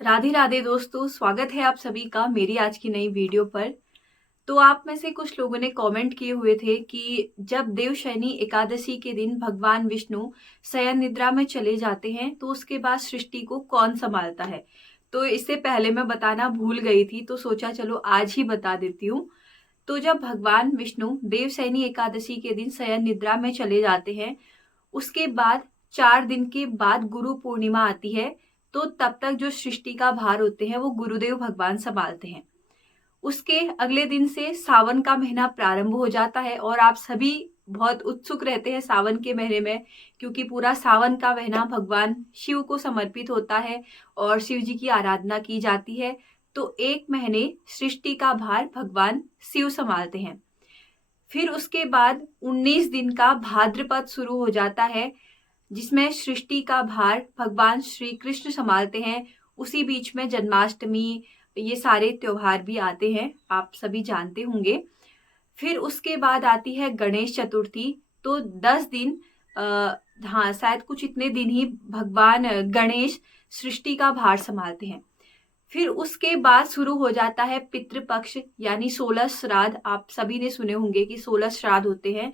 राधे राधे दोस्तों, स्वागत है आप सभी का मेरी आज की नई वीडियो पर। तो आप में से कुछ लोगों ने कमेंट किए हुए थे कि जब देवशयनी एकादशी के दिन भगवान विष्णु शयन निद्रा में चले जाते हैं तो उसके बाद सृष्टि को कौन संभालता है। तो इससे पहले मैं बताना भूल गई थी, तो सोचा चलो आज ही बता देती हूँ। तो जब भगवान विष्णु देवशयनी एकादशी के दिन शयन निद्रा में चले जाते हैं, उसके बाद 4 दिन के बाद गुरु पूर्णिमा आती है। तो तब तक जो सृष्टि का भार होते हैं वो गुरुदेव भगवान संभालते हैं। उसके अगले दिन से सावन का महीना प्रारंभ हो जाता है और आप सभी बहुत उत्सुक रहते हैं सावन के महीने में, क्योंकि पूरा सावन का महीना भगवान शिव को समर्पित होता है और शिव जी की आराधना की जाती है। तो एक महीने सृष्टि का भार भगवान शिव संभालते हैं। फिर उसके बाद 19 दिन का भाद्रपद शुरू हो जाता है, जिसमें सृष्टि का भार भगवान श्री कृष्ण संभालते हैं। उसी बीच में जन्माष्टमी, ये सारे त्योहार भी आते हैं, आप सभी जानते होंगे। फिर उसके बाद आती है गणेश चतुर्थी। तो 10 दिन हाँ शायद कुछ इतने दिन ही भगवान गणेश सृष्टि का भार संभालते हैं। फिर उसके बाद शुरू हो जाता है पितृपक्ष, यानी 16 श्राद्ध। आप सभी ने सुने होंगे कि 16 श्राद्ध होते हैं।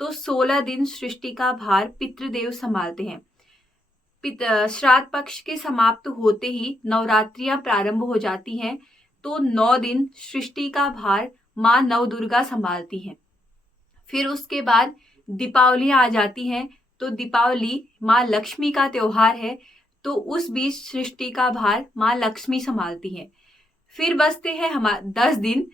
तो 16 दिन सृष्टि का भार पितृदेव संभालते हैं। श्राद्ध पक्ष के समाप्त होते ही नवरात्रियां प्रारंभ हो जाती हैं। तो 9 दिन सृष्टि का भार माँ नवदुर्गा संभालती हैं। फिर उसके बाद दीपावली आ जाती हैं। तो दीपावली माँ लक्ष्मी का त्योहार है, तो उस बीच सृष्टि का भार माँ लक्ष्मी संभालती हैं। फिर बचते हैं हमारे 10 दिन।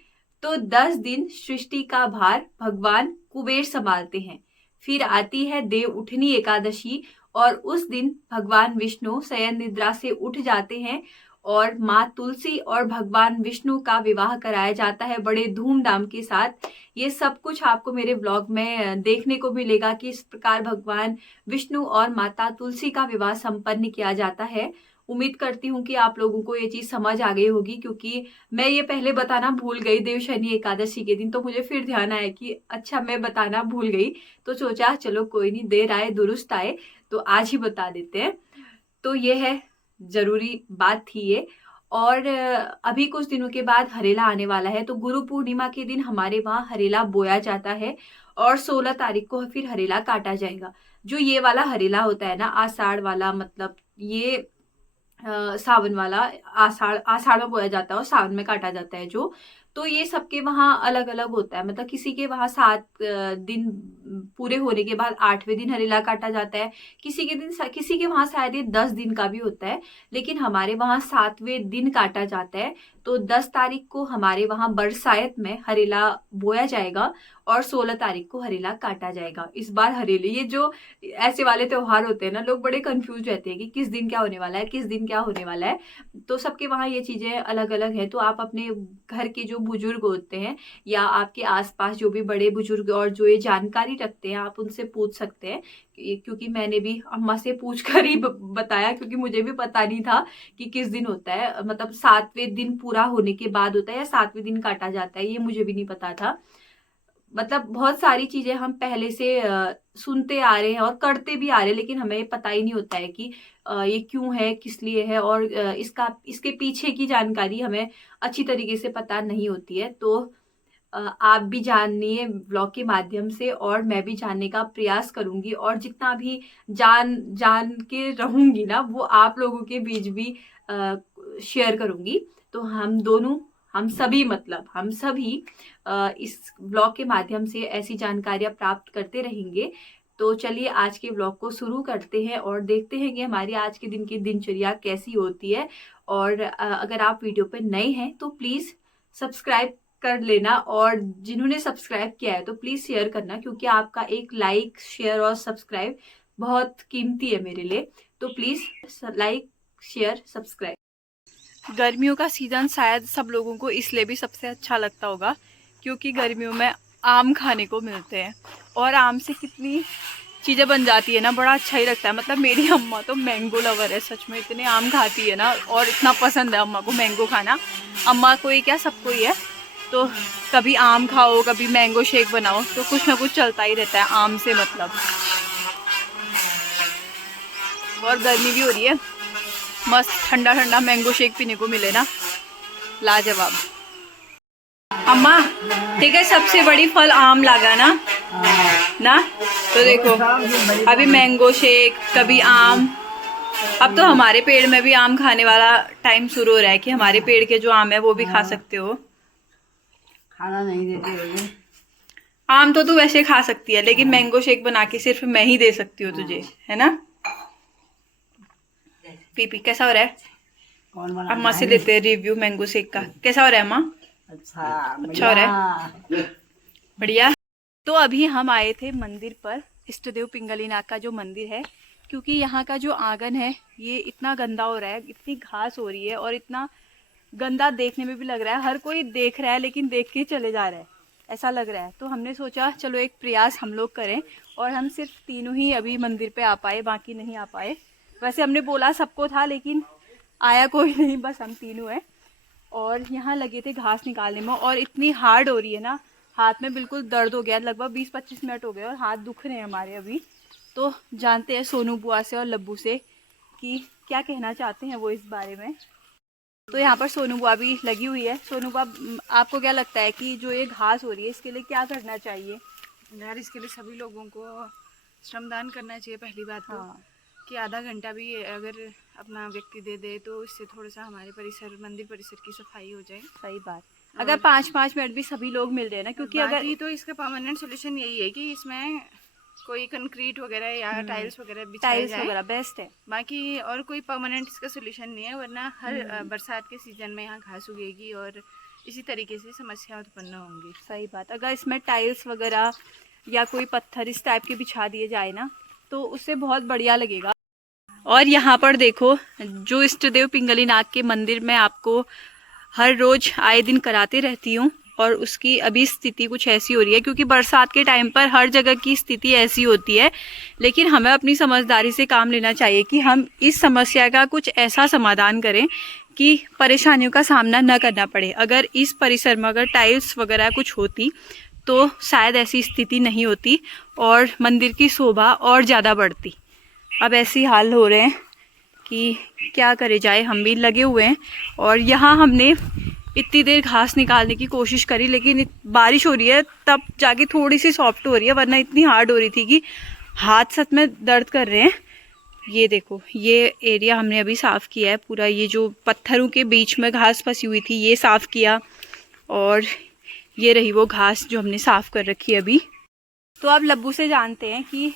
तो 10 दिन सृष्टि का भार भगवान कुबेर संभालते हैं। फिर आती है देव उठनी एकादशी और उस दिन भगवान विष्णु शयन निद्रा से उठ जाते हैं और माँ तुलसी और भगवान विष्णु का विवाह कराया जाता है बड़े धूमधाम के साथ। ये सब कुछ आपको मेरे ब्लॉग में देखने को मिलेगा कि इस प्रकार भगवान विष्णु और माता तुलसी का विवाह संपन्न किया जाता है। उम्मीद करती हूँ कि आप लोगों को ये चीज समझ आ गई होगी, क्योंकि मैं ये पहले बताना भूल गई देवशयनी एकादशी के दिन। तो मुझे फिर ध्यान आया कि अच्छा मैं बताना भूल गई, तो सोचा चलो कोई नहीं, देर आए दुरुस्त आए, तो आज ही बता देते हैं। तो ये है, जरूरी बात थी ये। और अभी कुछ दिनों के बाद हरेला आने वाला है। तो गुरु पूर्णिमा के दिन हमारे वहाँ हरेला बोया जाता है और 16 तारीख को फिर हरेला काटा जाएगा। जो ये वाला हरेला होता है ना, आषाढ़ वाला, मतलब ये सावन वाला, आषाढ़ आषाढ़ में बोया जाता है और सावन में काटा जाता है जो। तो ये सबके वहाँ अलग अलग होता है, मतलब किसी के वहाँ 7 दिन पूरे होने के बाद 8वें दिन हरेला काटा जाता है। किसी के वहाँ शायद ये 10 दिन का भी होता है, लेकिन हमारे वहाँ 7वें दिन काटा जाता है। तो 10 तारीख को हमारे वहाँ बरसायत में हरेला बोया जाएगा और 16 तारीख को हरेला काटा जाएगा। इस बार हरेले, ये जो ऐसे वाले त्योहार होते हैं ना, लोग बड़े कंफ्यूज रहते हैं कि किस दिन क्या होने वाला है, किस दिन क्या होने वाला है। तो सबके वहाँ ये चीजें अलग अलग है। तो आप अपने घर के जो बुजुर्ग होते हैं या आपके आसपास जो भी बड़े बुजुर्ग और जो ये जानकारी रखते हैं, आप उनसे पूछ सकते हैं। क्योंकि मैंने भी अम्मा से पूछ कर ही बताया, क्योंकि मुझे भी पता नहीं था कि किस दिन होता है, मतलब 7वें दिन पूरा होने के बाद होता है या 7वें दिन काटा जाता है, ये मुझे भी नहीं पता था। मतलब बहुत सारी चीजें हम पहले से सुनते आ रहे हैं और करते भी आ रहे हैं, लेकिन हमें पता ही नहीं होता है कि ये क्यों है, किस लिए है, और इसके पीछे की जानकारी हमें अच्छी तरीके से पता नहीं होती है। तो आप भी जानिए ब्लॉग के माध्यम से, और मैं भी जानने का प्रयास करूंगी, और जितना भी जान जान के रहूंगी ना, वो आप लोगों के बीच भी शेयर करूंगी। तो हम सभी इस ब्लॉग के माध्यम से ऐसी जानकारियां प्राप्त करते रहेंगे। तो चलिए आज के ब्लॉग को शुरू करते हैं और देखते हैं कि हमारी आज के दिन की दिनचर्या कैसी होती है। और अगर आप वीडियो पर नए हैं तो प्लीज सब्सक्राइब कर लेना, और जिन्होंने सब्सक्राइब किया है तो प्लीज शेयर करना, क्योंकि आपका एक लाइक, शेयर और सब्सक्राइब बहुत कीमती है मेरे लिए। तो प्लीज लाइक, शेयर, सब्सक्राइब। गर्मियों का सीजन शायद सब लोगों को इसलिए भी सबसे अच्छा लगता होगा क्योंकि गर्मियों में आम खाने को मिलते हैं, और आम से कितनी चीज़ें बन जाती है ना, बड़ा अच्छा ही लगता है। मतलब मेरी अम्मा तो मैंगो लवर है, सच में इतने आम खाती है ना, और इतना पसंद है अम्मा को मैंगो खाना। अम्मा को ही क्या, सबको ही है। तो कभी आम खाओ, कभी मैंगो शेक बनाओ, तो कुछ ना कुछ चलता ही रहता है आम से। मतलब बहुत गर्मी भी हो रही है, मस्त ठंडा ठंडा मैंगो शेक पीने को मिले ना, लाजवाब। अम्मा ठीक है, सबसे बड़ी फल आम लगा ना ना, तो देखो अभी मैंगो शेक, कभी आम। अब तो हमारे पेड़ में भी आम खाने वाला टाइम शुरू हो रहा है कि हमारे पेड़ के जो आम है वो भी खा सकते हो। खाना नहीं देते हो? आम तो तू वैसे खा सकती है, लेकिन मैंगो शेक बना के सिर्फ मैं ही दे सकती हूँ तुझे, है ना। पीपी कैसा हो रहा है? कौन बना? अम्मा से लेते हैं रिव्यू मैंगो शेक का। कैसा हो रहा है अम्मा? अच्छा हो रहा है, बढ़िया। तो अभी हम आए थे मंदिर पर, इष्टदेव पिंगलीनाथ का जो मंदिर है, क्योंकि यहाँ का जो आंगन है ये इतना गंदा हो रहा है, इतनी घास हो रही है और इतना गंदा देखने में भी लग रहा है। हर कोई देख रहा है लेकिन देख के चले जा रहा है, ऐसा लग रहा है। तो हमने सोचा चलो एक प्रयास हम लोग करें, और हम सिर्फ तीनों ही अभी मंदिर पे आ पाए, बाकी नहीं आ पाए। वैसे हमने बोला सबको था लेकिन आया कोई नहीं, बस हम तीनों हैं। और यहाँ लगे थे घास निकालने में, और इतनी हार्ड हो रही है ना, हाथ में बिल्कुल दर्द हो गया, लगभग 20-25 मिनट हो गए और हाथ दुख रहे हैं हमारे अभी। तो जानते हैं सोनू बुआ से और लब्बू से कि क्या कहना चाहते हैं वो इस बारे में। तो यहाँ पर सोनू बुआ भी लगी हुई है। सोनू बुआ, आपको क्या लगता है कि जो ये घास हो रही है इसके लिए क्या करना चाहिए? यार इसके लिए सभी लोगों को श्रमदान करना चाहिए पहली बात तो। हाँ, कि आधा घंटा भी अगर अपना व्यक्ति दे दे तो इससे थोड़ा सा हमारे परिसर, मंदिर परिसर की सफाई हो जाए। सही बात। अगर 5-5 मिनट भी सभी लोग मिल रहे हैं ना, क्योंकि अगर तो इसका परमानेंट सोल्यूशन यही है कि इसमें कोई कंक्रीट वगैरह या टाइल्स वगैरह बिछाए टाइल्स जाए। वगैरह बेस्ट है। बाकी और कोई परमानेंट इसका सोल्यूशन नहीं है, वरना हर बरसात के सीजन में यहाँ घास उगेगी और इसी तरीके से समस्या उत्पन्न होंगी। सही बात। अगर इसमें टाइल्स वगैरह या कोई पत्थर इस टाइप के बिछा दिए जाए ना, तो उससे बहुत बढ़िया लगेगा। और यहाँ पर देखो, जो इष्टदेव पिंगलीनाथ के मंदिर में आपको हर रोज आए दिन कराते रहती हूँ, और उसकी अभी स्थिति कुछ ऐसी हो रही है, क्योंकि बरसात के टाइम पर हर जगह की स्थिति ऐसी होती है। लेकिन हमें अपनी समझदारी से काम लेना चाहिए कि हम इस समस्या का कुछ ऐसा समाधान करें कि परेशानियों का सामना न करना पड़े। अगर इस परिसर में अगर टाइल्स वगैरह कुछ होती तो शायद ऐसी स्थिति नहीं होती और मंदिर की शोभा और ज़्यादा बढ़ती। अब ऐसी हाल हो रहे हैं कि क्या करे जाए, हम भी लगे हुए हैं। और यहाँ हमने इतनी देर घास निकालने की कोशिश करी, लेकिन बारिश हो रही है तब जाके थोड़ी सी सॉफ्ट हो रही है, वरना इतनी हार्ड हो रही थी कि हाथ सच में दर्द कर रहे हैं। ये देखो, ये एरिया हमने अभी साफ़ किया है पूरा। ये जो पत्थरों के बीच में घास फंसी हुई थी ये साफ़ किया, और ये रही वो घास जो हमने साफ़ कर रखी है अभी। तो अब लब्बू से जानते हैं कि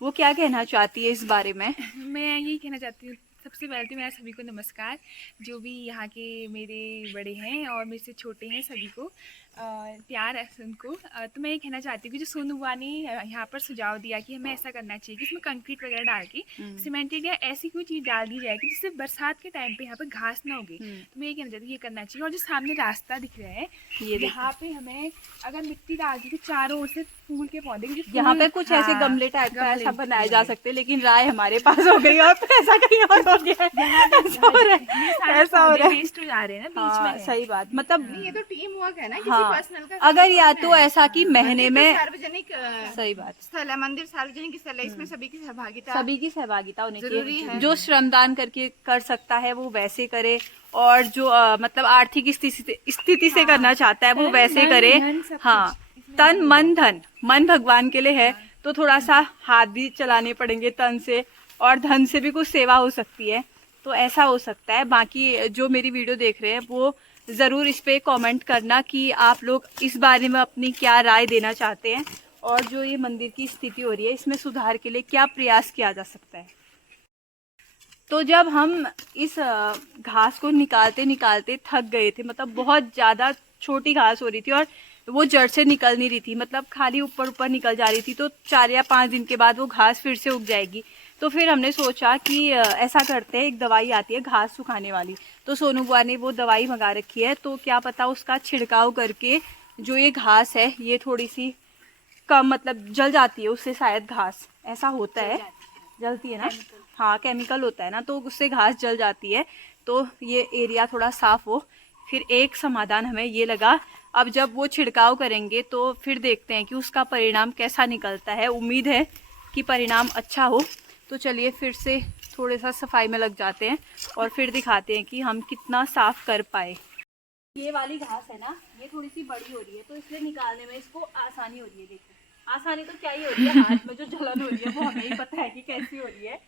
वो क्या कहना चाहती है इस बारे में। मैं यही कहना चाहती हूँ, सबसे पहले तो मेरा सभी को नमस्कार, जो भी यहाँ के मेरे बड़े हैं और मेरे से छोटे हैं सभी को प्यार है उनको। तो मैं ये कहना चाहती हूँ कि जो सोनू बुआ ने यहाँ पर सुझाव दिया कि हमें ऐसा करना चाहिए कि इसमें कंक्रीट वगैरह डाल के सीमेंटेड या ऐसी कोई चीज़ डाल दी जाए कि जिससे बरसात के टाइम पे यहाँ पर घास ना उगे। तो मैं ये कहना चाहती हूँ ये करना चाहिए। और जो सामने रास्ता दिख रहा है यहाँ पे हमें अगर मिट्टी डाल दी तो चारों ओर से फूल के पौधे, यहाँ पे कुछ ऐसे गमले टाइप का ऐसा बनाया जा सकते हैं, लेकिन राय हमारे पास हो गई और पैसा कहीं और हो गया है। ऐसा हो रहा है, वेस्ट हो जा रहे हैं ना बीच में। सही बात। मतलब ये तो टीम वर्क है ना, हाँ, किसी पर्सनल का अगर या तो ऐसा कि महीने में सार्वजनिक सही बात स्थल है, मंदिर सार्वजनिक स्थल है, इसमें सभी की सहभागिता होनी जरूरी चाहिए। है। जो श्रमदान करके कर सकता है वो वैसे करे, और जो मतलब आर्थिक स्थिति से करना चाहता है वो वैसे करे। हाँ, तन मन धन, मन भगवान के लिए है, तो थोड़ा सा हाथ भी चलाने पड़ेंगे तन से, और धन से भी कुछ सेवा हो सकती है, तो ऐसा हो सकता है। बाकी जो मेरी वीडियो देख रहे हैं वो ज़रूर इस पे कमेंट करना कि आप लोग इस बारे में अपनी क्या राय देना चाहते हैं, और जो ये मंदिर की स्थिति हो रही है इसमें सुधार के लिए क्या प्रयास किया जा सकता है। तो जब हम इस घास को निकालते निकालते थक गए थे, मतलब बहुत ज़्यादा छोटी घास हो रही थी और वो जड़ से निकल नहीं रही थी, मतलब खाली ऊपर ऊपर निकल जा रही थी, तो 4 या 5 दिन के बाद वो घास फिर से उग जाएगी। तो फिर हमने सोचा कि ऐसा करते हैं, एक दवाई आती है घास सुखाने वाली, तो सोनू बुआ ने वो दवाई मंगा रखी है, तो क्या पता उसका छिड़काव करके जो ये घास है ये थोड़ी सी कम, मतलब जल जाती है उससे, शायद घास ऐसा होता है, जलती है ना, हाँ केमिकल होता है ना, तो उससे घास जल जाती है, तो ये एरिया थोड़ा साफ हो। फिर एक समाधान हमें ये लगा, अब जब वो छिड़काव करेंगे तो फिर देखते हैं कि उसका परिणाम कैसा निकलता है। उम्मीद है कि परिणाम अच्छा हो। तो चलिए फिर से थोड़े सा सफाई में लग जाते हैं और फिर दिखाते हैं कि हम कितना साफ कर पाए। ये वाली घास है ना, ये थोड़ी सी बड़ी हो रही है तो इसलिए निकालने में इसको आसानी हो रही है। देखो आसानी तो क्या ही हो रही है, हाथ में जो जलन हो रही है वो हमें ही पता है कि कैसी हो रही है,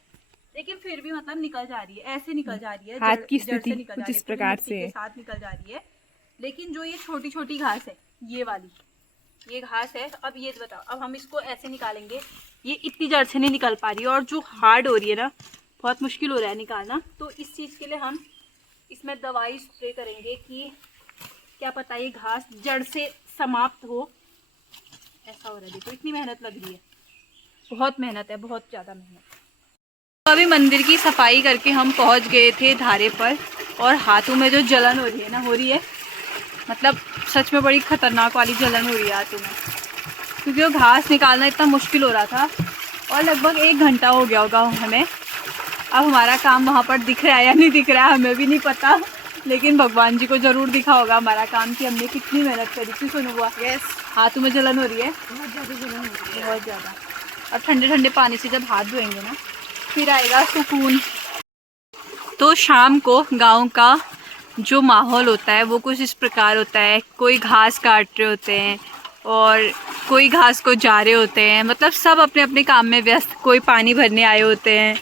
लेकिन फिर भी मतलब निकल जा रही है, ऐसे निकल जा रही है, हाथ की जड़ से स्थिति निकल जा कुछ रही इस है, प्रकार मिट्टी से के साथ निकल जा रही है। लेकिन जो ये छोटी छोटी घास है, ये वाली ये घास है, अब ये बताओ, अब हम इसको ऐसे निकालेंगे, ये इतनी जड़ से नहीं निकल पा रही है और जो हार्ड हो रही है ना, बहुत मुश्किल हो रहा है निकालना। तो इस चीज़ के लिए हम इसमें दवाई स्प्रे करेंगे कि क्या पता ये घास जड़ से समाप्त हो। ऐसा हो रहा है, देखो इतनी मेहनत लग रही है, बहुत मेहनत है, बहुत ज़्यादा मेहनत। तो अभी मंदिर की सफाई करके हम पहुंच गए थे धारे पर, और हाथों में जो जलन हो रही है ना, हो रही है मतलब सच में बड़ी खतरनाक वाली जलन हो रही है हाथों में, क्योंकि वो घास निकालना इतना मुश्किल हो रहा था और लगभग 1 घंटा हो गया होगा हमें। अब हमारा काम वहाँ पर दिख रहा है या नहीं दिख रहा है हमें भी नहीं पता, लेकिन भगवान जी को ज़रूर दिखा होगा हमारा काम कि हमने कितनी मेहनत करी थी। सुनो हुआ हाथों में जलन हो रही है, बहुत ज़्यादा जलन हो रही है, बहुत ज़्यादा। और ठंडे ठंडे पानी से जब हाथ धोएंगे ना फिर आएगा सुकून। तो शाम को गांव का जो माहौल होता है वो कुछ इस प्रकार होता है, कोई घास काट रहे होते हैं और कोई घास को जा रहे होते हैं, मतलब सब अपने अपने काम में व्यस्त। कोई पानी भरने आए होते हैं,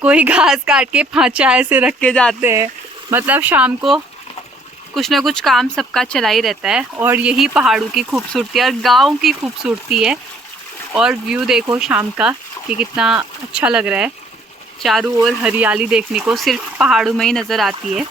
कोई घास काट के फांचा ऐसे रख के जाते हैं, मतलब शाम को कुछ ना कुछ काम सबका चला ही रहता है। और यही पहाड़ों की खूबसूरती है और गाँव की खूबसूरती है। और व्यू देखो शाम का कि कितना अच्छा लग रहा है, चारों ओर हरियाली देखने को सिर्फ पहाड़ों में ही नज़र आती है।